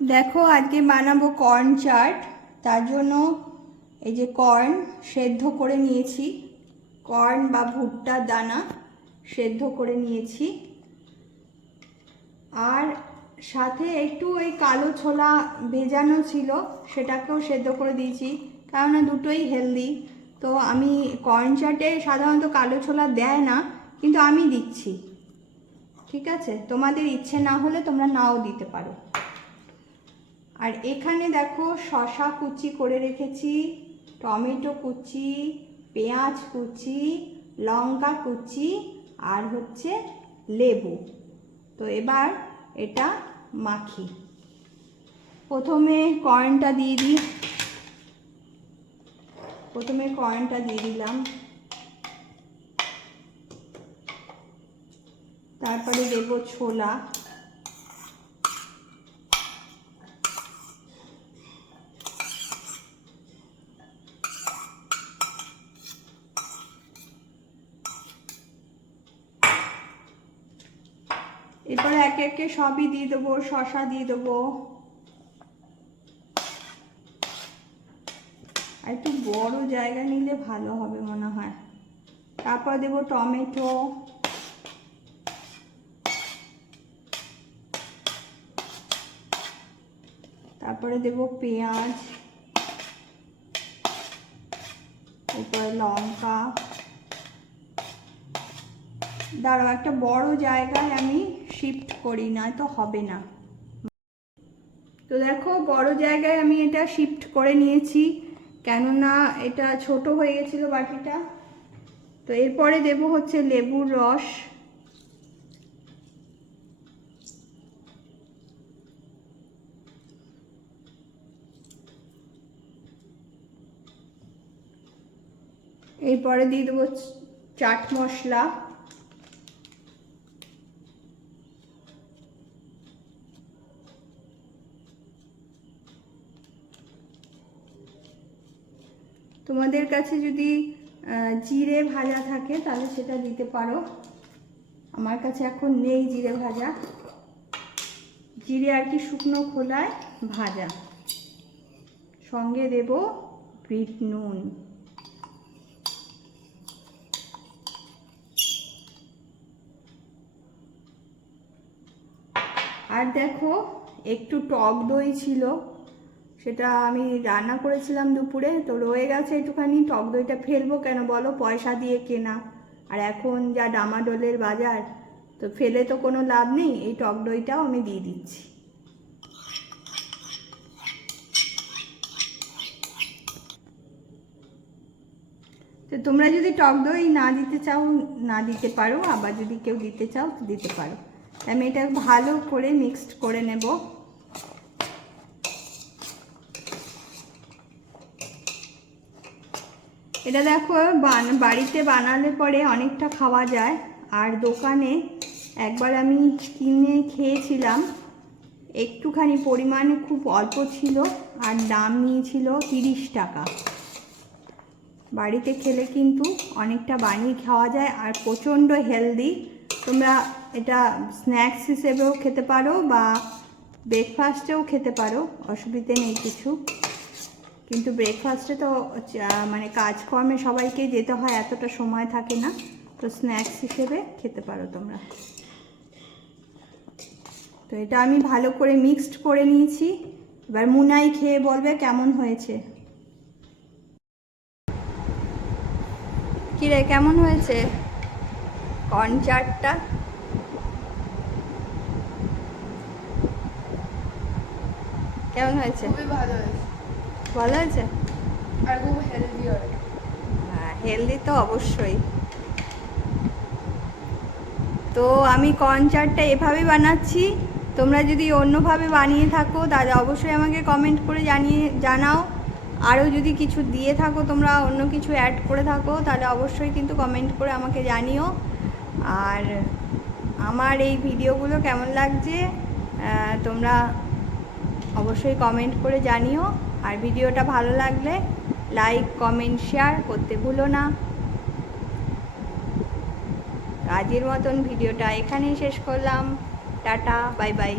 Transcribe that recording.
দেখো আজকে বানাবো কর্ন চাট। তার জন্য এই যে কর্ন সেদ্ধ করে নিয়েছি, কর্ন বা ভুট্টার দানা সেদ্ধ করে নিয়েছি, আর সাথে একটু ওই কালো ছোলা ভেজানো ছিল সেটাকেও সেদ্ধ করে দিয়েছি, কেননা দুটোই হেলদি। তো আমি কর্ন চাটে সাধারণত কালো ছোলা দেয় না, কিন্তু আমি দিচ্ছি। ঠিক আছে, তোমাদের ইচ্ছে না হলে তোমরা নাও দিতে পারো। আর এখানে দেখো শসা কুচি করে রেখেছি, টমেটো কুচি, পেঁয়াজ কুচি, লঙ্কা কুচি, আর হচ্ছে লেবু। তো এবার এটা মাখি। প্রথমে কর্নটা দিয়ে দিই, দিলাম, তারপরে দেব ছোলা, এরপরে একে একে সবই দিয়ে দেবো। শসা দিয়ে দেবো, আর একটু বড় জায়গা নিলে ভালো হবে মনে হয়। তারপর দেবো টমেটো, তারপরে দেব পেঁয়াজ, এরপরে লঙ্কা। দাঁড়াও, একটা বড় জায়গায় আমি শিফট করি, না তো হবে না। তো দেখো বড় জায়গায় আমি এটা শিফট করে নিয়েছি, কেননা এটা ছোট হয়ে গেছিল বাটিটা। তো এরপরে দেব হচ্ছে লেবুর রস, এরপরে দিয়ে দেবো চাট মশলা, তোমাদের কাছে যদি জিরে ভাজা থাকে তাহলে সেটা দিতে পারো। আমার কাছে এখন নেই জিরে ভাজা, জিরে আর কি শুকনো খোলায় ভাজা। সঙ্গে দেব বিট নুন, আর দেখো একটু টক দই ছিল, সেটা আমি রান্না করেছিলাম দুপুরে, তো রয়ে গেছে একটুখানি। টক দইটা ফেলবো কেন বলো, পয়সা দিয়ে কেনা, আর এখন যা ডামাডোলের বাজার, তো ফেলে তো কোনো লাভ নেই। এই টক দইটাও আমি দিয়ে দিচ্ছি। তো তোমরা যদি টক দই না দিতে চাও না দিতে পারো, আবার যদি কেউ দিতে চাও তো দিতে পারো। আমি এটা ভালো করে মিক্সড করে নেব। এটা দেখো বাড়িতে বানালে পরে অনেকটা খাওয়া যায়, আর দোকানে একবার আমি কিনে খেয়েছিলাম, একটুখানি পরিমাণে খুব অল্প ছিল, আর দাম নিয়েছিল 30 টাকা। বাড়িতে খেলে কিন্তু অনেকটা বানিয়ে খাওয়া যায়, আর প্রচণ্ড হেলদি। তোমরা এটা স্ন্যাক্স হিসেবেও খেতে পারো বা ব্রেকফাস্টেও খেতে পারো, অসুবিধে নেই কিছু। কিন্তু ব্রেকফাস্টে তো মানে কাজকর্মে সবাইকে যেতে হয়, এতটা সময় থাকে না, তো স্ন্যাক্স হিসেবে খেতে পারো তোমরা। তো এটা আমি ভালো করে মিক্সড করে নিয়েছি। এবার মুনাই খেয়ে বলবে কেমন হয়েছে। কি রে, কেমন হয়েছে কর্ন চাটটা? কেমন হয়েছে? খুবই ভালো হয়েছে। ভালো হয়েছে, আর খুব হেলদি হয়। হ্যাঁ, হেলদি তো অবশ্যই। তো আমি কর্ন চাটটা এভাবেই বানাচ্ছি। তোমরা যদি অন্যভাবে বানিয়ে থাকো তাহলে অবশ্যই আমাকে কমেন্ট করে জানাও। আরও যদি কিছু দিয়ে থাকো, তোমরা অন্য কিছু অ্যাড করে থাকো, তাহলে অবশ্যই কিন্তু কমেন্ট করে আমাকে জানিও। আর আমার এই ভিডিওগুলো কেমন লাগছে তোমরা অবশ্যই কমেন্ট করে জানিও। আর ভিডিওটা ভালো লাগলে লাইক, কমেন্ট, শেয়ার করতে ভুলো না। আজকের মতন ভিডিওটা এখানেই শেষ করলাম। Tata, bye bye.